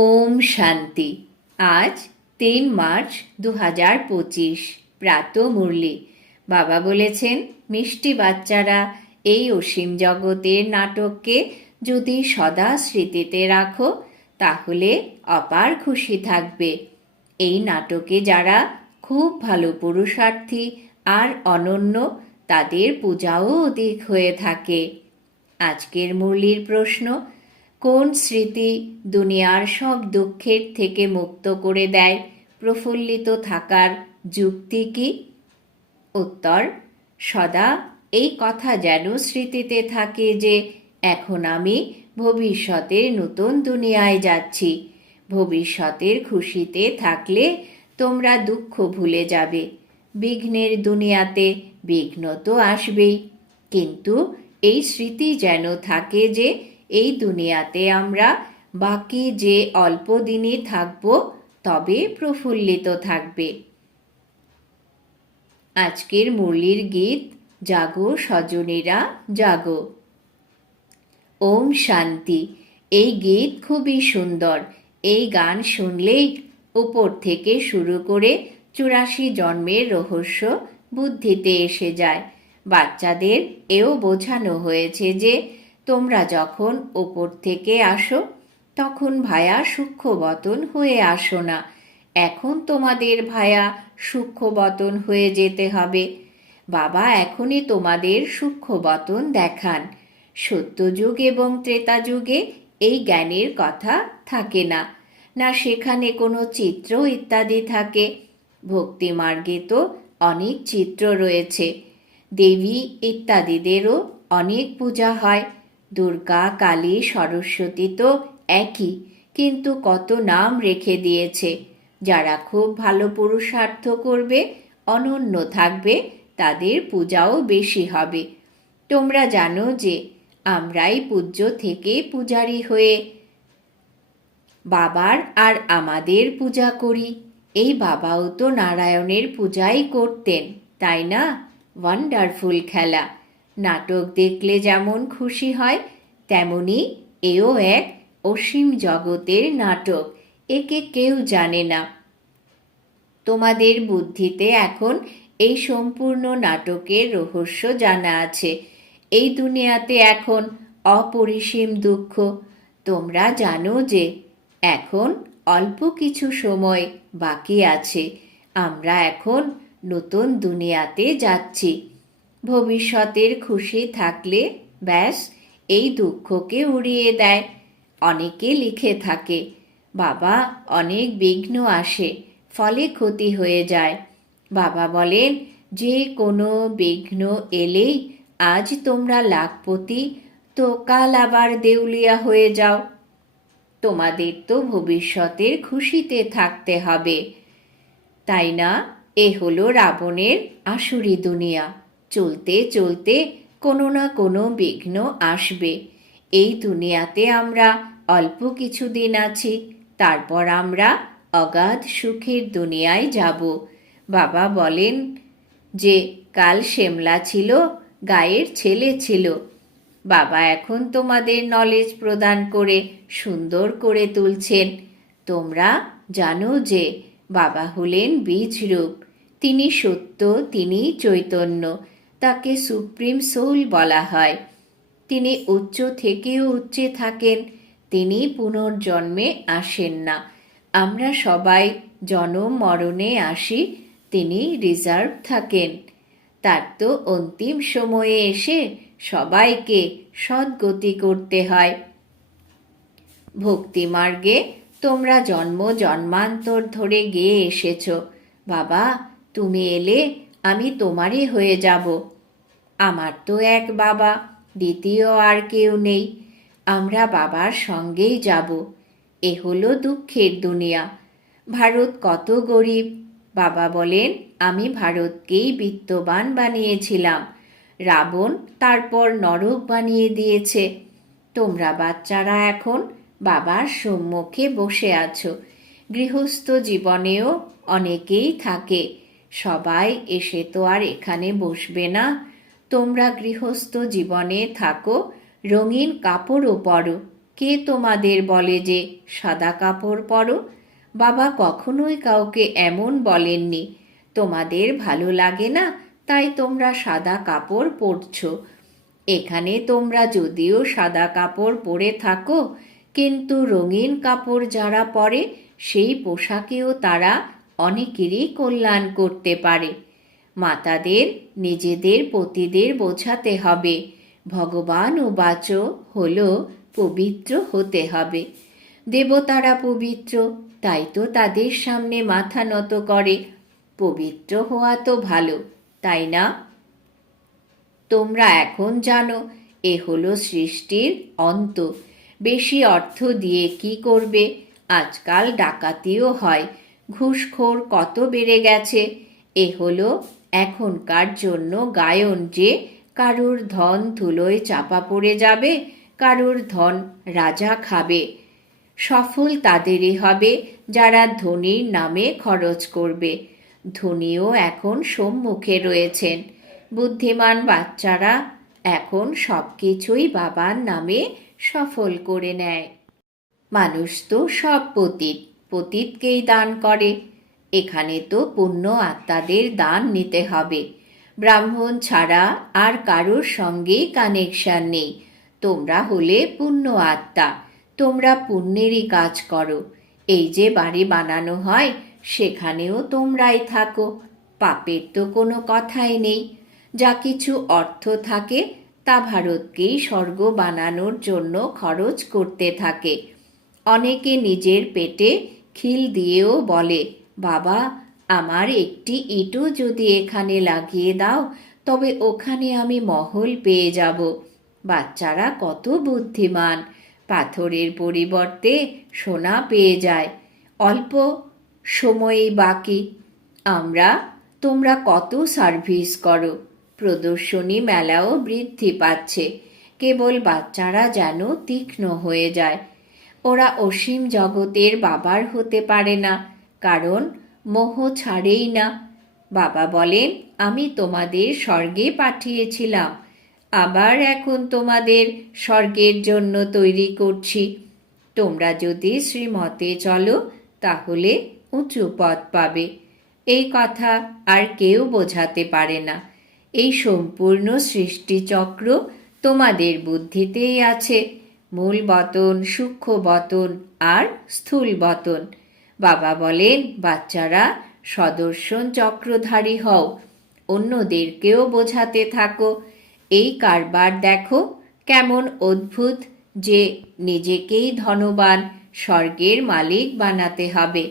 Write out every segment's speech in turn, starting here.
ওম শান্তি। আজ তিন মার্চ দু হাজার পঁচিশ, প্রাত মুরলি। বাবা বলেছেন, মিষ্টি বাচ্চারা, এই অসীম জগতের নাটককে যদি সদা স্মৃতিতে রাখো, তাহলে অপার খুশি থাকবে। এই নাটকে যারা খুব ভালো পুরুষার্থী আর অনন্য, তাদের পূজাও অধিক হয়ে থাকে। আজকের মুরলির প্রশ্ন কোন স্মৃতি দুনিয়ার সব দুঃখের থেকে মুক্ত করে দেয়? প্রফুল্লিত থাকার যুক্তি কি? উত্তর, সদা এই কথা যেন স্মৃতিতে থাকে যে এখন আমি ভবিষ্যতের নতুন দুনিয়ায় যাচ্ছি। ভবিষ্যতের খুশিতে থাকলে তোমরা দুঃখ ভুলে যাবে। বিঘ্নের দুনিয়াতে বিঘ্ন তো আসবেই। কিন্তু এই স্মৃতি যেন থাকে যে এই দুনিয়াতে আমরা বাকি যে অল্প দিনই থাকব, তবে প্রফুল্লিত থাকবে। আজকের মুরলির গীত, জাগো সজনেরা, জাগো। ওম শান্তি। এই গীত খুবই সুন্দর। এই গান শুনলেই উপর থেকে শুরু করে চুরাশি জন্মের রহস্য বুদ্ধিতে এসে যায়। বাচ্চাদের এও বোঝানো হয়েছে যে তোমরা যখন ওপর থেকে আসো, তখন ভায়া সূক্ষ্মবতন হয়ে আসো না। এখন তোমাদের ভায়া সূক্ষ্মবতন হয়ে যেতে হবে। বাবা, এখনই তোমাদের সূক্ষ্মবতন দেখান। সত্যযুগ এবং ত্রেতা যুগে এই জ্ঞানের কথা থাকে না। না সেখানে কোনো চিত্র ইত্যাদি থাকে। ভক্তি মার্গে তো অনেক চিত্র রয়েছে। দেবী ইত্যাদিদেরও অনেক পূজা হয়। দুর্গা, কালী, সরস্বতী তো একই, কিন্তু কত নাম রেখে দিয়েছে। যারা খুব ভালো পুরুষার্থ করবে, অনন্য থাকবে, তাদের পূজাও বেশি হবে। তোমরা জানো যে আমরাই পূজ্য থেকে পূজারী হয়ে বাবার আর আমাদের পূজা করি। এই বাবাও তো নারায়ণের পূজাই করতেন, তাই না? ওয়ান্ডারফুল খেলা। নাটক দেখলে যেমন খুশি হয়, তেমনি এও এক অসীম জগতের নাটক, একে কেউ জানে না। তোমাদের বুদ্ধিতে এখন এই সম্পূর্ণ নাটকের রহস্য জানা আছে। এই দুনিয়াতে এখন অপরিসীম দুঃখ। তোমরা জানো যে এখন অল্প কিছু সময় বাকি আছে। আমরা এখন নতুন দুনিয়াতে যাচ্ছি। ভবিষ্যতের খুশি থাকলে ব্যাস, এই দুঃখকে উড়িয়ে দেয়। অনেকে লিখে থাকে, বাবা, অনেক বিঘ্ন আসে, ফলে ক্ষতি হয়ে যায়। বাবা বলেন, যে কোনো বিঘ্ন এলেই আজ তোমরা লাখপতি, তো কাল আবার দেউলিয়া হয়ে যাও। তোমাদের তো ভবিষ্যতের খুশিতে থাকতে হবে। তাই না? এ হলো রাবণের আসুরি দুনিয়া। চলতে চলতে কোনো না কোনো বিঘ্ন আসবে। এই দুনিয়াতে আমরা অল্প কিছু দিন আছি, তারপর আমরা অগাধ সুখের দুনিয়ায় যাব। বাবা বলেন যে, কাল শেমলা ছিল, গায়ের ছেলে ছিল। বাবা এখন তোমাদের নলেজ প্রদান করে সুন্দর করে তুলছেন। তোমরা জানো যে, বাবা হলেন বীজরূপ। তিনি সত্য, তিনি চৈতন্য। তাকে সুপ্রিম সোল বলা হয়। তিনি উচ্চ থেকেও উচ্চে থাকেন, তিনি পুনর্জন্মে আসেন না। আমরা সবাই জনম মরণে আসি, তিনি রিজার্ভ থাকেন। তার তো অন্তিম সময়ে এসে সবাইকে সদ্গতি করতে হয়। ভক্তি মার্গে তোমরা জন্ম জন্মান্তর ধরে গিয়ে এসেছ। বাবা, তুমি এলে আমি তোমারই হয়ে যাব। আমার তো এক বাবা, দ্বিতীয় আর কেউ নেই। আমরা বাবার সঙ্গেই যাব। এ হলো দুঃখের দুনিয়া। ভারত কত গরিব। বাবা বলেন, আমি ভারতকেই বিত্তবান বানিয়েছিলাম। রাবণ তারপর নরক বানিয়ে দিয়েছে। তোমরা বাচ্চারা এখন বাবার সম্মুখে বসে আছো। গৃহস্থ জীবনেও অনেকেই থাকে। সবাই এসে তো আর এখানে বসবে না। তোমরা গৃহস্থ জীবনে থাকো, রঙিন কাপড়ও পরো। কে তোমাদের বলে যে সাদা কাপড় পরো? বাবা কখনোই কাউকে এমন বলেননি। তোমাদের ভালো লাগে না, তাই তোমরা সাদা কাপড় পরছ। এখানে তোমরা যদিও সাদা কাপড় পরে থাকো, কিন্তু রঙিন কাপড় যারা পরে, সেই পোশাকেও তারা অনেকেরই কল্যাণ করতে পারে। মাতাদের, নিজেদের, পতিদের বোঝাতে হবে। ভগবান ও বাচ হলো পবিত্র হতে হবে। দেবতারা পবিত্র, তাই তো তাদের সামনে মাথা নত করে। পবিত্র হওয়া তো ভালো, তাই না? তোমরা এখন জানো, এ হলো সৃষ্টির অন্ত। বেশি অর্থ দিয়ে কি করবে? আজকাল ডাকাতিও হয়। ঘুষখোর কত বেড়ে গেছে? এ হলো এখনকার জন্য গায়ন যে কারুর ধন ধুলোয় চাপা পড়ে যাবে, কারুর ধন রাজা খাবে। সফল তাদেরই হবে যারা ধনীর নামে খরচ করবে। ধনীও এখন সম্মুখে রয়েছেন। বুদ্ধিমান বাচ্চারা এখন সব কিছুই বাবার নামে সফল করে নেয়। মানুষ তো সব পতীত, পতীতকেই দান করে। এখানে তো পুণ্য আত্মাদের দান নিতে হবে। ব্রাহ্মণ ছাড়া আর কারোর সঙ্গেই কানেকশন নেই। তোমরা হলে পুণ্য আত্মা, তোমরা পুণ্যেরই কাজ করো। এই যে বাড়ি বানানো হয়, সেখানেও তোমরাই থাকো, পাপের তো কোনো কথাই নেই। যা কিছু অর্থ থাকে, তা ভারতকেই স্বর্গ বানানোর জন্য খরচ করতে থাকে। অনেকে নিজের পেটে খিল দিয়েও বলে বাবা, আমার একটি ইটও যদি এখানে লাগিয়ে দাও, তবে ওখানে আমি মহল পেয়ে যাব। বাচ্চারা কত বুদ্ধিমান। পাথরের পরিবর্তে সোনা পেয়ে যায়। অল্প সময়ই বাকি। আমরা, তোমরা কত সার্ভিস করো। প্রদর্শনী মেলাও বৃদ্ধি পাচ্ছে। কেবল বাচ্চারা যেন তীক্ষ্ণ হয়ে যায়। ওরা অসীম জগতের বাবার হতে পারে না। কারণ মোহ ছাড়েই না। বাবা বলেন, আমি তোমাদের স্বর্গে পাঠিয়েছিলাম। আবার এখন তোমাদের স্বর্গের জন্য তৈরি করছি। তোমরা যদি শ্রীমতে চলো, তাহলে উঁচু পথ পাবে এই কথা আর কেউ বোঝাতে পারে না। এই সম্পূর্ণ সৃষ্টিচক্র তোমাদের বুদ্ধিতেই আছে। মূল বতন, সূক্ষ্ম বতন আর স্থূল বতন। বাবা বলেন, বাচ্চারা সদর্শন চক্রধারী হও, অন্যদেরকেও বোঝাতে থাকো। এই কারবার দেখো কেমন অদ্ভুত যে নিজেকেই ধনবান, স্বর্গের মালিক বানাতে হবে,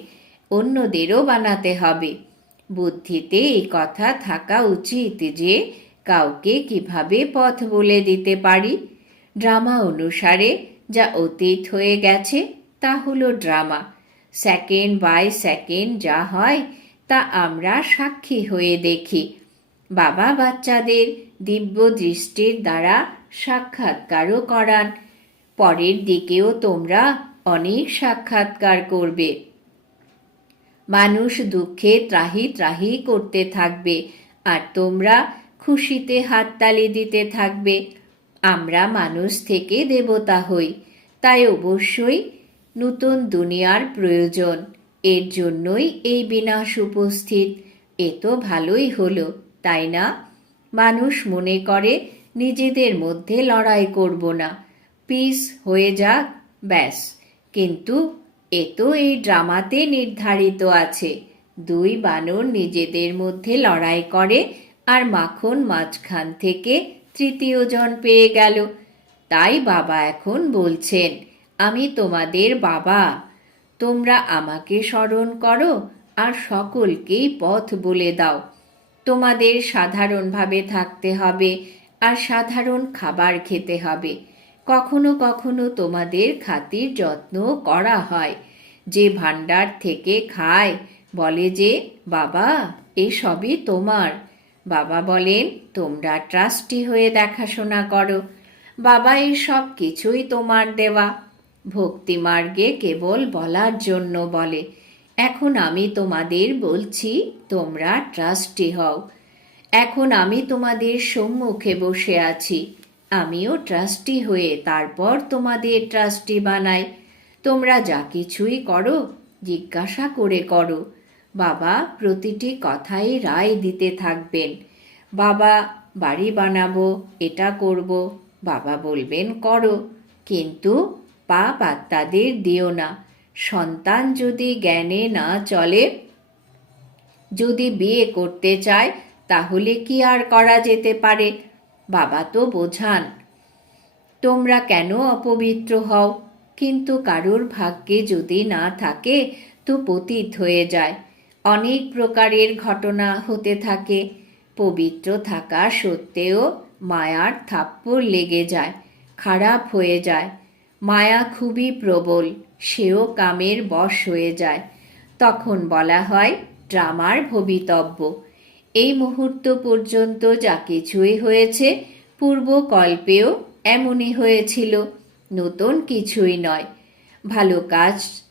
অন্যদেরও বানাতে হবে। বুদ্ধিতে এই কথা থাকা উচিত যে কাউকে কীভাবে পথ বলে দিতে পারি। ড্রামা অনুসারে যা অতীত হয়ে গেছে, তা হলো ড্রামা। সেকেন্ড বাই সেকেন্ড যা হয়, তা আমরা সাক্ষী হয়ে দেখি। বাবা বাচ্চাদের দিব্য দৃষ্টির দ্বারা সাক্ষাৎকারও করান। পরের দিকেও তোমরা অনেক সাক্ষাৎকার করবে। মানুষ দুঃখে ত্রাহি ত্রাহি করতে থাকবে আর তোমরা খুশিতে হাততালি দিতে থাকবে। আমরা মানুষ থেকে দেবতা হই, তাই অবশ্যই নতুন দুনিয়ার প্রয়োজন। এর জন্যই এই বিনাশ উপস্থিত। এ তো ভালোই হলো, তাই না? মানুষ মনে করে, নিজেদের মধ্যে লড়াই করব না। পিস হয়ে যাক, ব্যাস। কিন্তু এ তো এই ড্রামাতে নির্ধারিত আছে। দুই বানর নিজেদের মধ্যে লড়াই করে আর মাখন মাঝখান থেকে তৃতীয় জন পেয়ে গেল। তাই বাবা এখন বলছেন আমি তোমাদের বাবা। তোমরা আমাকে স্মরণ করো আর সকলকেই পথ বলে দাও। তোমাদের সাধারণভাবে থাকতে হবে আর সাধারণ খাবার খেতে হবে। কখনো কখনো তোমাদের খাতির যত্ন করা হয়। যে ভাণ্ডার থেকে খায়, বলে যে, বাবা এসবই তোমার। বাবা বলেন, তোমরা ট্রাস্টি হয়ে দেখাশোনা করো। বাবা এই সব কিছুই তোমার দেওয়া। ভক্তিমার্গে কেবল বলার জন্য বলে। এখন আমি তোমাদের বলছি, তোমরা ট্রাস্টি হও। এখন আমি তোমাদের সম্মুখে বসে আছি। আমিও ট্রাস্টি হয়ে তারপর তোমাদের ট্রাস্টি বানাই। তোমরা যা কিছুই করো, জিজ্ঞাসা করে করো। বাবা প্রতিটি কথাই রায় দিতে থাকবেন। বাবা, বাড়ি বানাবো, এটা করব। বাবা বলবেন, করো। কিন্তু পাপ আত্মাদের দিও না। সন্তান যদি জ্ঞানে না চলে, যদি বিয়ে করতে চায়, তাহলে কি আর করা যেতে পারে? বাবা তো বোঝান, তোমরা কেন অপবিত্র হও? কিন্তু কারোর ভাগ্যে যদি না থাকে, তো পতিত হয়ে যায়। অনেক প্রকারের ঘটনা হতে থাকে। পবিত্র থাকা সত্ত্বেও মায়ার থাপ্পড় লেগে যায়, খারাপ হয়ে যায়। মায়া খুবই প্রবল, সেও কামের বশ হয়ে যায়। তখন বলা হয়, ড্রামার ভবিতব্য। এই মুহূর্ত পর্যন্ত যা কিছুই হয়েছে, পূর্বকল্পেও এমনই হয়েছিল, নতুন কিছুই নয়। ভালো কাজ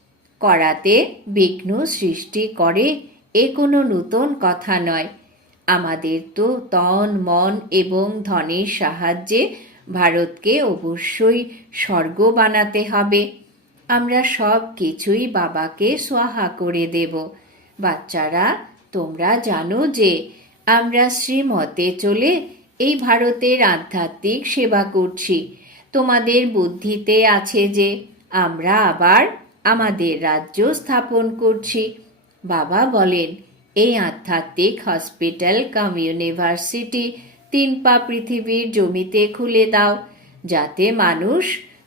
করাতে বিঘ্ন সৃষ্টি করে এ কোনো নতুন কথা নয়। আমাদের তো তন, মন এবং ধনের সাহায্যে ভারতকে অবশ্যই স্বর্গ বানাতে হবে। আমরা সব কিছুই বাবাকে সোয়াহা করে দেব। বাচ্চারা, তোমরা জানো যে আমরা শ্রীমতে চলে এই ভারতের আধ্যাত্মিক সেবা করছি। তোমাদের বুদ্ধিতে আছে যে আমরা আবার আমাদের রাজ্য স্থাপন করছি। বাবা বলেন, এই আধ্যাত্মিক হসপিটাল কাম ইউনিভার্সিটি তিন পা পৃথিবীর জমিতে খুলে দাও, যাতে মানুষ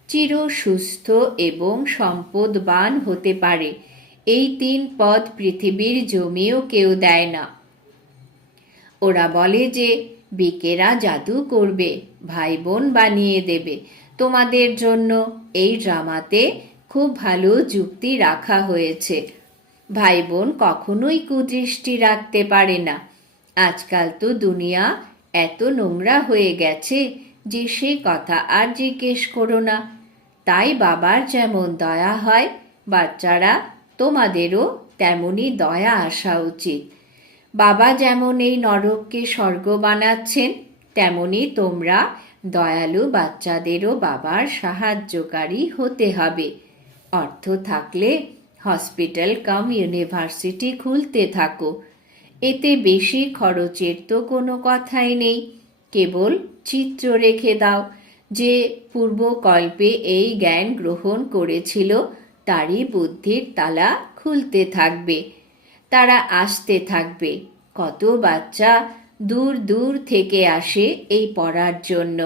চির সুস্থ এবং সম্পদবান হতে পারে। এই তিন পদ পৃথিবীর জমিও কেউ দেয় না। ওরা বলে যে, বিকেরা জাদু করবে ভাই বোন বানিয়ে দেবে। তোমাদের জন্য এই ড্রামাতে খুব ভালো যুক্তি রাখা হয়েছে। ভাই বোন কখনোই কুদৃষ্টি রাখতে পারে না। আজকাল তো দুনিয়া এত নোংরা হয়ে গেছে যে সে কথা আর জিজ্ঞেস করো না। তাই বাবার যেমন দয়া হয়, বাচ্চারা, তোমাদেরও তেমনই দয়া আসা উচিত। বাবা যেমন এই নরককে স্বর্গ বানাচ্ছেন তেমনি তোমরা দয়ালু বাচ্চাদেরও বাবার সাহায্যকারী হতে হবে। অর্থ থাকলে হসপিটাল কাম ইউনিভার্সিটি খুলতে থাকো। এতে বেশি খরচের তো কোনো কথাই নেই। কেবল চিত্র রেখে দাও যে পূর্বকল্পে এই জ্ঞান গ্রহণ করেছিল, তারই বুদ্ধির তালা খুলতে থাকবে, তারা আসতে থাকবে। কত বাচ্চা দূর দূর থেকে আসে এই পড়ার জন্য।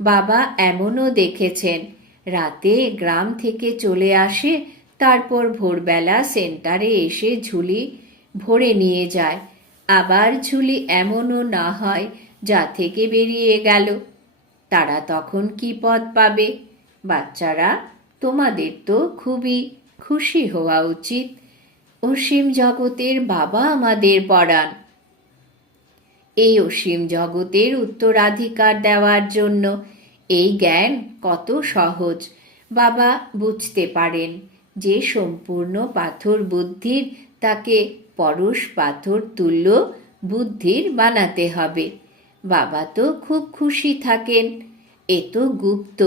বাবা এমনও দেখেছেন, রাতে গ্রাম থেকে চলে আসে, তারপর ভোরবেলা সেন্টারে এসে ঝুলি ভরে নিয়ে যায়। আবার ঝুলি এমনও না হয় যা থেকে বেরিয়ে গেল। তারা তখন কি পদ পাবে? বাচ্চারা, তোমাদের তো খুবই খুশি হওয়া উচিত। অসীম জগতের বাবা আমাদের পড়ান এই অসীম জগতের উত্তরাধিকার দেওয়ার জন্য এই জ্ঞান কত সহজ। বাবা বুঝতে পারেন যে সম্পূর্ণ পাথর বুদ্ধির তাকে পরশ, পাথর, তুল্য বুদ্ধির বানাতে হবে। বাবা তো খুব খুশি থাকেন। এ তো গুপ্ত,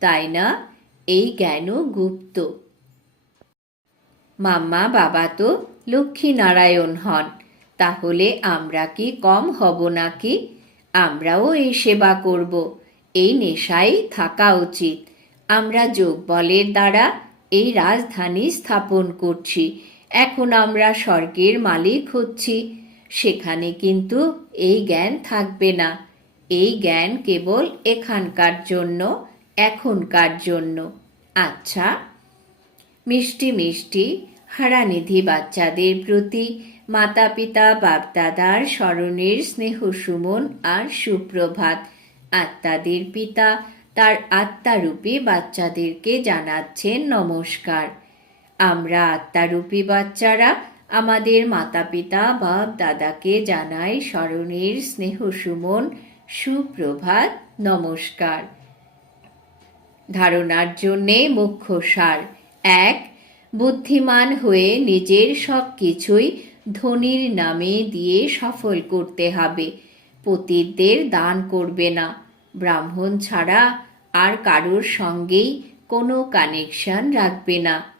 তাই না? এই জ্ঞানও গুপ্ত? মাম্মা, বাবা তো লক্ষ্মীনারায়ণ হন। তাহলে আমরা কি কম হব নাকি? আমরাও এই সেবা করব। এই নেশাই থাকা উচিত। আমরা যোগ বলের দ্বারা এই রাজধানী স্থাপন করছি। এখন আমরা স্বর্গের মালিক হচ্ছি। সেখানে কিন্তু এই জ্ঞান থাকবে না। এই জ্ঞান কেবল এখানকার জন্য, এখনকার জন্য। আচ্ছা মিষ্টি মিষ্টি হারানিধি বাচ্চাদের প্রতি মাতা পিতা বাপদাদার স্মরণের স্নেহ সুমন আর সুপ্রভাত। আত্মাদের পিতা তার আত্মারূপী বাচ্চাদেরকে জানাচ্ছেন নমস্কার। আমরা আত্মারূপী বাচ্চারা আমাদের মাতা পিতা বাপ দাদাকে জানাই স্মরণের স্নেহ সুমন, সুপ্রভাত, নমস্কার। ধারণার জন্যে মুখ্য সার। এক, বুদ্ধিমান হয়ে নিজের সব কিছুই ধনির নামে দিয়ে সফল করতে হবে। পতিতদের দান করবে না। ব্রাহ্মণ ছাড়া আর কারোর সঙ্গেই কোনো কানেকশন রাখবে না।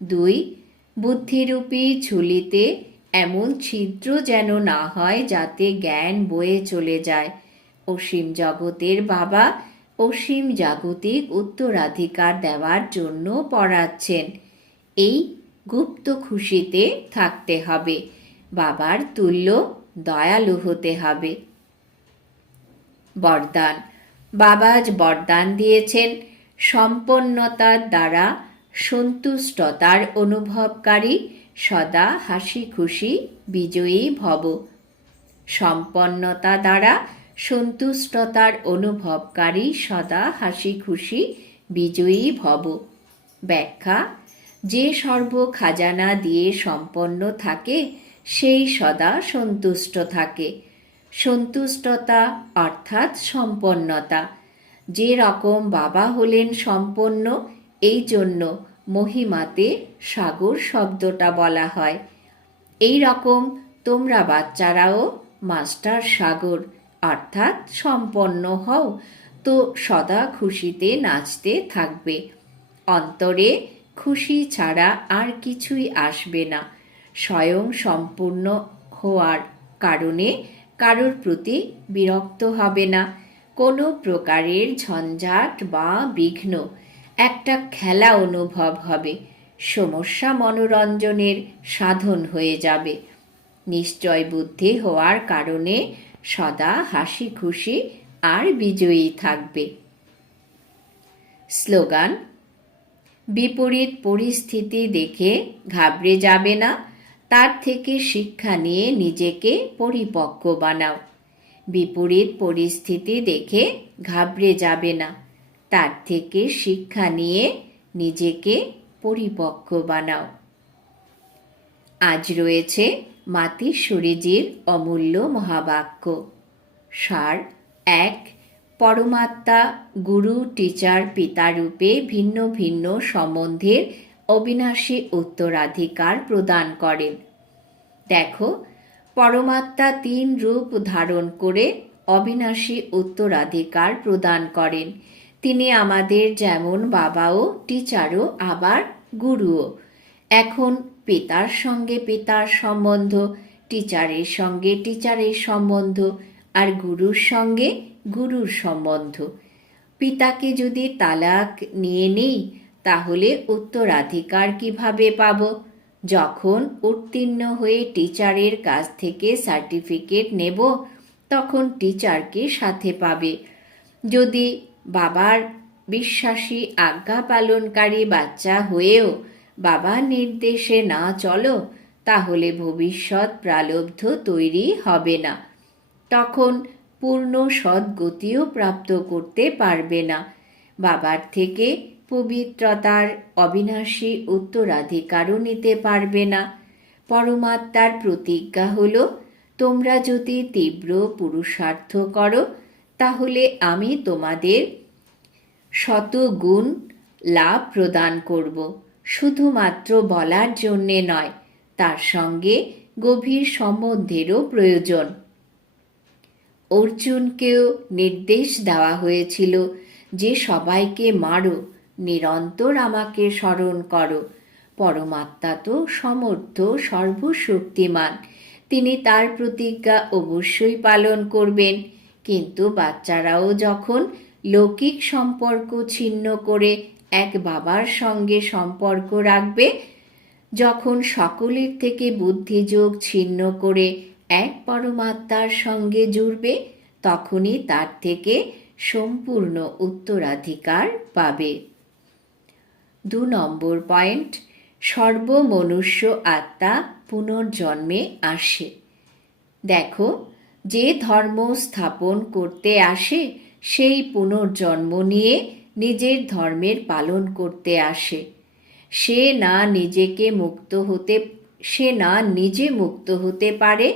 দুই, বুদ্ধিরূপী ঝুলিতে এমন ছিদ্র যেন না হয় যাতে জ্ঞান বয়ে চলে যায়। অসীম জগতের বাবা অসীম জাগতিক উত্তরাধিকার দেওয়ার জন্য পড়াচ্ছেন। এই গুপ্ত খুশিতে থাকতে হবে, বাবার তুল্য দয়ালু হতে হবে। বরদান, বাবা আজ বরদান দিয়েছেন, সম্পন্নতার দ্বারা সন্তুষ্টতার অনুভবকারী সদা হাসি খুশি বিজয়ী ভব। সম্পন্নতা দ্বারা সন্তুষ্টতার অনুভবকারী সদা হাসি খুশি বিজয়ী ভব। ব্যাখ্যা, যে সর্ব খাজানা দিয়ে সম্পন্ন থাকে, সেই সদা সন্তুষ্ট থাকে। সন্তুষ্টতা অর্থাৎ সম্পন্নতা। যে রকম বাবা হলেন সম্পন্ন, এই জন্য মহিমাতে সাগর শব্দটা বলা হয়। এই রকম তোমরা বাচ্চারাও মাস্টার সাগর অর্থাৎ সম্পন্ন হও, তো সদা খুশিতে নাচতে থাকবে। অন্তরে খুশি ছাড়া আর কিছুই আসবে না। স্বয়ং সম্পূর্ণ হওয়ার কারণে কারোর প্রতি বিরক্ত হবে না। কোনো প্রকারের ঝঞ্ঝাট বা বিঘ্ন একটা খেলা অনুভব হবে। সমস্যা মনোরঞ্জনের সাধন হয়ে যাবে। নিশ্চয় বুদ্ধি হওয়ার কারণে সদা হাসি খুশি আর বিজয়ী থাকবে। স্লোগান, বিপরীত পরিস্থিতি দেখে ঘাবড়ে যাবে না। তার থেকে শিক্ষা নিয়ে নিজেকে পরিপক্ক বানাও। বিপরীত পরিস্থিতি দেখে ঘাবড়ে যাবে না। তার থেকে শিক্ষা নিয়ে নিজেকে পরিপক্ক বানাও। আজ রয়েছে মাতিশ্বরীজির অমূল্য মহাবাক্য। সার এক, পরমাত্মা, গুরু, টিচার পিতারূপে ভিন্ন ভিন্ন সম্বন্ধের অবিনাশী উত্তরাধিকার প্রদান করেন। দেখো, পরমাত্মা তিন রূপ ধারণ করে অবিনাশী উত্তরাধিকার প্রদান করেন। তিনি আমাদের যেমন বাবাও, টিচারও, আবার গুরুও। এখন পিতার সঙ্গে পিতার সম্বন্ধ, টিচারের সঙ্গে টিচারের সম্বন্ধ, আর গুরুর সঙ্গে গুরুর সম্বন্ধ। পিতাকে যদি তালাক নিয়ে নিই, তাহলে উত্তরাধিকার কীভাবে পাব? যখন উত্তীর্ণ হয়ে টিচারের কাছ থেকে সার্টিফিকেট নেব, তখন টিচারকে সাথে পাবে। যদি বাবার বিশ্বাসী আজ্ঞা পালনকারী বাচ্চা হয়েও বাবার নির্দেশে না চলো, তাহলে ভবিষ্যৎ প্রালব্ধ তৈরি হবে না। তখন পূর্ণ সদ্গতিও প্রাপ্ত করতে পারবে না। বাবার থেকে পবিত্রতার অবিনাশী উত্তরাধিকারও নিতে পারবে না। পরমাত্মার প্রতিজ্ঞা হল, তোমরা যদি তীব্র পুরুষার্থ করো তাহলে আমি তোমাদের শত গুণ লাভ প্রদান করব। শুধুমাত্র বলার জন্যে নয়, তার সঙ্গে গভীর সম্বন্ধেরও প্রয়োজন। অর্জুনকেও নির্দেশ দেওয়া হয়েছিল যে সবাইকে মারো, নিরন্তর আমাকে স্মরণ করো। পরমাত্মা তো সমর্থ, সর্বশক্তিমান। তিনি তার প্রতিজ্ঞা অবশ্যই পালন করবেন। কিন্তু বাচ্চারাও যখন লৌকিক সম্পর্ক ছিন্ন করে এক বাবার সঙ্গে সম্পর্ক রাখবে, যখন সকলের থেকে বুদ্ধিযোগ ছিন্ন করে এক পরমাত্মার সঙ্গে জুড়বে, তখনই তার থেকে সম্পূর্ণ উত্তরাধিকার পাবে। দু নম্বর পয়েন্ট, সর্বমনুষ্য আত্মা পুনর্জন্মে আসে। দেখো যে ধর্ম স্থাপন করতে আসে, সেই পুনর্জন্ম নিয়ে নিজের ধর্মের পালন করতে আসে। সে না নিজেকে মুক্ত হতে, সে না নিজে মুক্ত হতে পারে,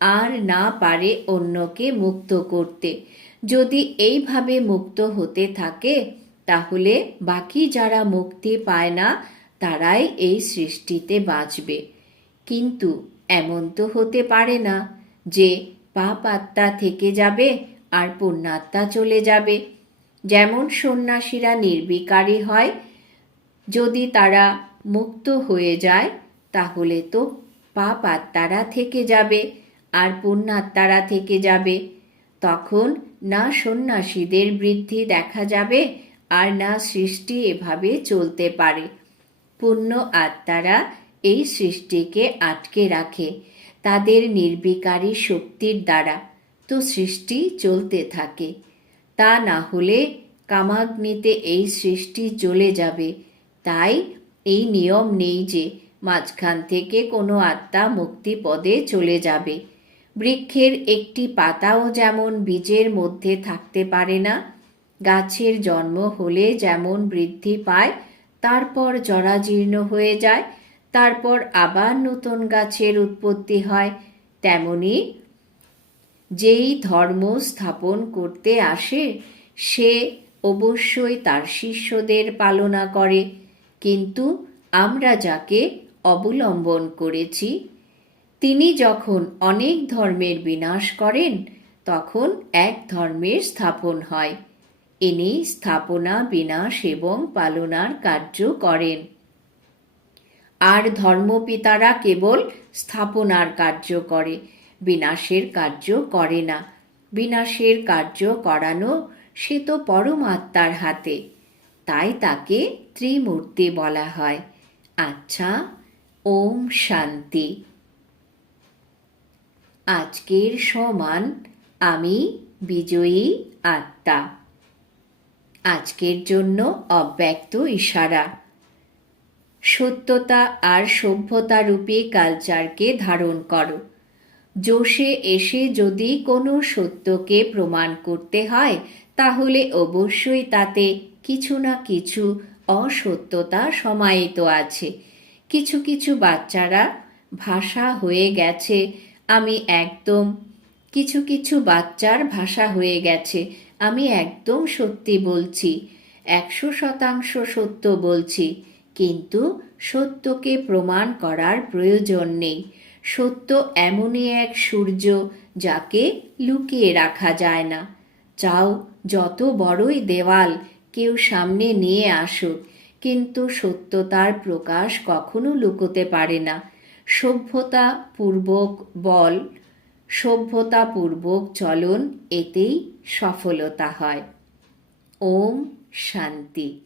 আর না পারে অন্যকে মুক্ত করতে। যদি এইভাবে মুক্ত হতে থাকে, তাহলে বাকি যারা মুক্তি পায় না, তারাই এই সৃষ্টিতে বাঁচবে। কিন্তু এমন তো হতে পারে না যে পাপ আত্মা থেকে যাবে আর পুণ্যাত্মা চলে যাবে। যেমন সন্ন্যাসীরা নির্বিকারী হয়, যদি তারা মুক্ত হয়ে যায়, তাহলে তো পাপ আত্মারা থেকে যাবে আর পুণ্যাত্মারা থেকে যাবে। তখন না সন্ন্যাসীদের বৃদ্ধি দেখা যাবে আর না সৃষ্টি এভাবে চলতে পারে। পুণ্য আত্মারা এই সৃষ্টিকে আটকে রাখে। তাদের নির্বিকারী শক্তির দ্বারা তো সৃষ্টি চলতে থাকে। তা না হলে কামাগ্নিতে এই সৃষ্টি চলে যাবে। তাই এই নিয়ম নেই যে মাঝখান থেকে কোনো আত্মা মুক্তি পদে চলে যাবে। বৃক্ষের একটি পাতাও যেমন বীজের মধ্যে থাকতে পারে না, গাছের জন্ম হলে যেমন বৃদ্ধি পায়, তারপর জরাজীর্ণ হয়ে যায় তারপর আবার নতুন গাছের উৎপত্তি হয়। তেমনি যেই ধর্ম স্থাপন করতে আসে, সে অবশ্যই তার শিষ্যদের পালনা করে। কিন্তু আমরা যাকে অবলম্বন করেছি, তিনি যখন অনেক ধর্মের বিনাশ করেন, তখন এক ধর্মের স্থাপন হয়। ইনি স্থাপনা, বিনাশ এবং পালনার কার্য করেন। আর ধর্মপিতারা কেবল স্থাপনার কার্য করে, বিনাশের কার্য করে না। বিনাশের কার্য করানো সে তো পরমাত্মার হাতে, তাই তাকে ত্রিমূর্তি বলা হয়। আচ্ছা ওম শান্তি। আজকের সমান আমি বিজয়ী আত্মা। আজকের জন্য অব্যক্ত ইশারা। সত্যতা আর সভ্যতা রূপে কালচারকে ধারণ করো। জোশে এসে যদি কোনো সত্যকে প্রমাণ করতে হয়, তাহলে অবশ্যই তাতে কিছু না কিছু অসত্যতা সমাহিত আছে। কিছু কিছু বাচ্চারা, ভাষা হয়ে গেছে, আমি একদম কিছু কিছু বাচ্চার ভাষা হয়ে গেছে, আমি একদম সত্যি বলছি, একশো শতাংশ সত্য বলছি। কিন্তু সত্যকে প্রমাণ করার প্রয়োজন নেই। সত্য এমনই এক সূর্য যাকে লুকিয়ে রাখা যায় না। চাও, যত বড়ই দেওয়াল কেউ সামনে নিয়ে আসুক, কিন্তু সত্যতার প্রকাশ কখনো লুকোতে পারে না। সভ্যতা পূর্বক বল, সভ্যতা পূর্বক চলন, এতেই সফলতা হয়। ওম শান্তি।